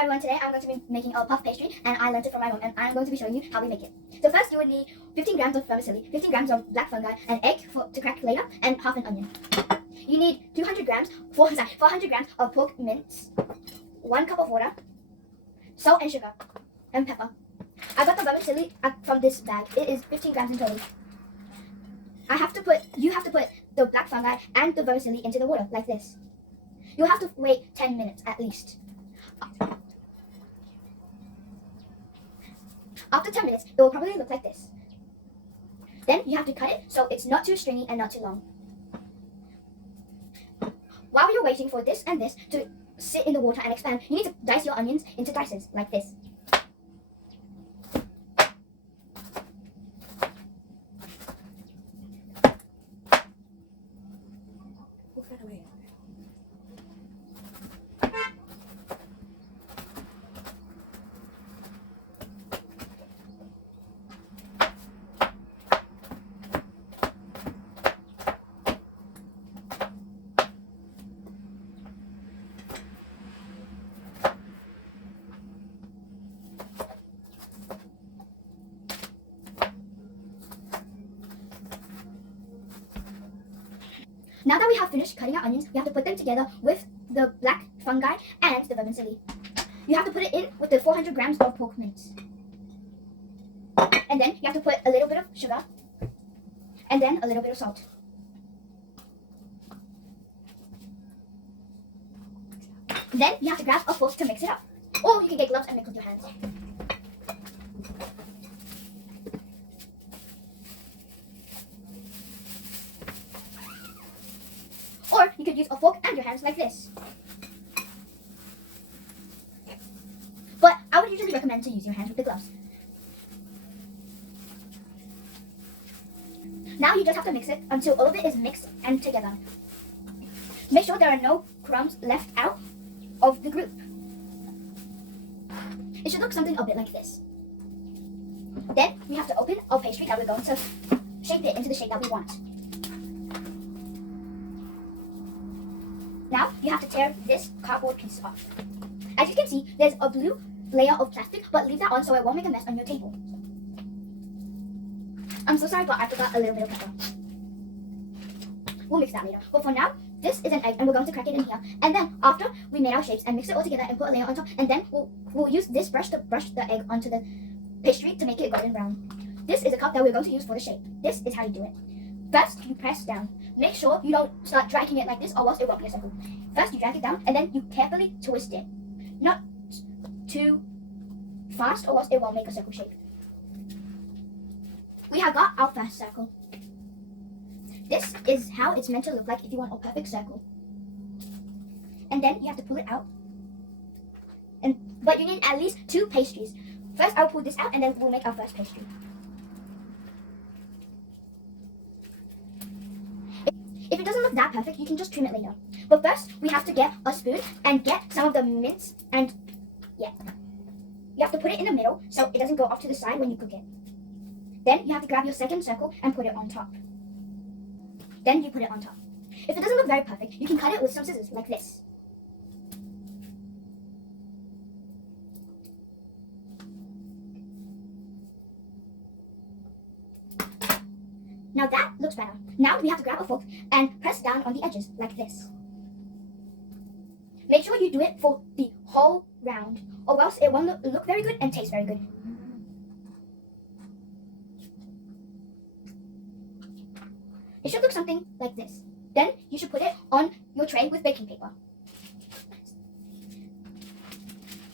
everyone, today I'm going to be making a puff pastry, and I learned it from my mom, and I'm going to be showing you how we make it. So first you would need 15 grams of vermicelli, 15 grams of black fungi, an egg to crack later, and half an onion. You need 400 grams of pork mince, 1 cup of water, salt and sugar, and pepper. I got the vermicelli from this bag. It is 15 grams in total. You have to put the black fungi and the vermicelli into the water like this. You'll have to wait 10 minutes at least. After 10 minutes, it will probably look like this. Then you have to cut it so it's not too stringy and not too long. While you're waiting for this and this to sit in the water and expand, you need to dice your onions into dices like this. Now that we have finished cutting our onions, we have to put them together with the black fungi and the vermicelli. You have to put it in with the 400 grams of pork mince. And then you have to put a little bit of sugar and then a little bit of salt. Then you have to grab a fork to mix it up. Or you can get gloves and mix with your hands. Or you could use a fork and your hands like this. But I would usually recommend to use your hands with the gloves. Now you just have to mix it until all of it is mixed and together. Make sure there are no crumbs left out of the group. It should look something a bit like this. Then we have to open our pastry that we're going to shape it into the shape that we want. Now you have to tear this cardboard piece off. As you can see, there's a blue layer of plastic, but leave that on so it won't make a mess on your table. I'm so sorry, but I forgot a little bit of pepper. We'll mix that later. But for now, this is an egg, and we're going to crack it in here. And then after we made our shapes and mix it all together and put a layer on top, and then we'll use this brush to brush the egg onto the pastry to make it golden brown. This is a cup that we're going to use for the shape. This is how you do it. First, you press down. Make sure you don't start dragging it like this, or else it won't be a circle. First, you drag it down, and then you carefully twist it. Not too fast, or else it won't make a circle shape. We have got our first circle. This is how it's meant to look like if you want a perfect circle. And then you have to pull it out. But you need at least 2 pastries. First, I'll pull this out, and then we'll make our first pastry. If it doesn't look that perfect, you can just trim it later. But first, we have to get a spoon and get some of the mince, and you have to put it in the middle so it doesn't go off to the side when you cook it. Then you have to grab your second circle and put it on top. Then you put it on top. If it doesn't look very perfect, you can cut it with some scissors like this. Now that looks better. Now we have to grab a fork and press down on the edges like this. Make sure you do it for the whole round, or else it won't look very good and taste very good. It should look something like this. Then you should put it on your tray with baking paper.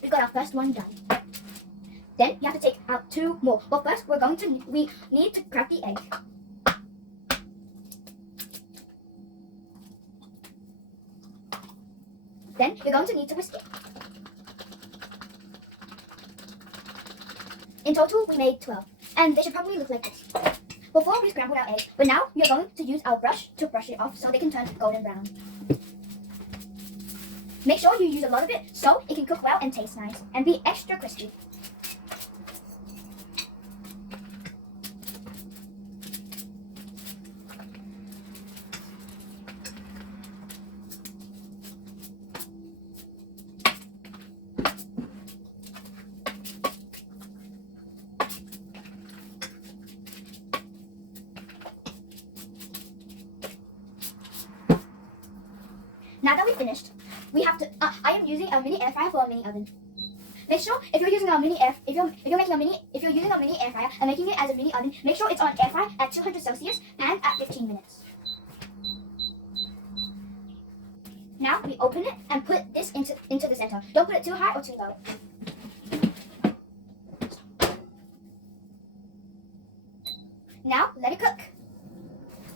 We got our first one done. Then you have to take out 2 more. But first we need to crack the egg. Then you're going to need to whisk it. In total, we made 12, and they should probably look like this. Before we scrambled our eggs, but now we are going to use our brush to brush it off so they can turn golden brown. Make sure you use a lot of it so it can cook well and taste nice and be extra crispy. Now that we've finished, we have to. I am using a mini air fryer for a mini oven. Make sure if you're using a mini air, if you're using a mini air fryer and making it as a mini oven, make sure it's on air fry at 200 Celsius and at 15 minutes. Now we open it and put this into the center. Don't put it too high or too low. Now let it cook.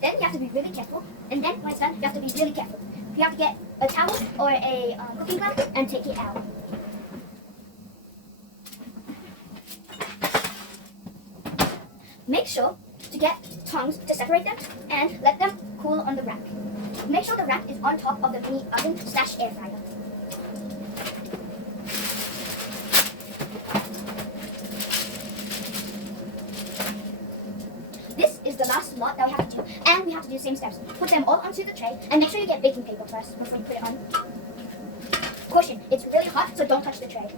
Then you have to be really careful. And then when it's done, you have to be really careful. You have to get a towel or a cooking glove and take it out. Make sure to get tongs to separate them and let them cool on the rack. Make sure the rack is on top of the mini oven / air fryer. This is the last lot that we have to do, and we have to do the same steps. Put them all onto the tray, and make sure you get baking paper first before you put it on. Caution, it's really hot, so don't touch the tray.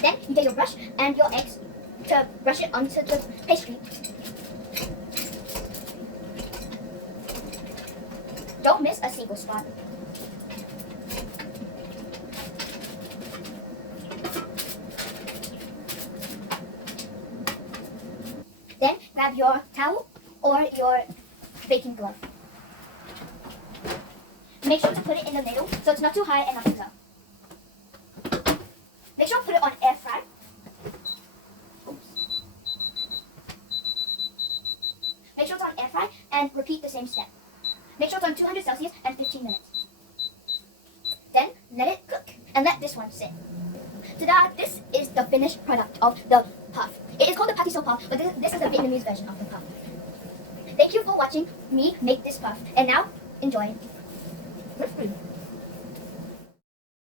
Then you get your brush and your eggs to brush it onto the pastry. Don't miss a single spot. Then grab your towel or your baking glove. Make sure to put it in the middle so it's not too high and not too low. Make sure to put it on air fry. Make sure it's on air fry and repeat the same step. Make sure it's on 200 Celsius and 15 minutes. Then let it cook and let this one sit. Ta-da! This is the finished product of the puff. It is called the Pateso puff, but this is the Vietnamese version of the puff. Thank you for watching me make this puff. And now, enjoy it.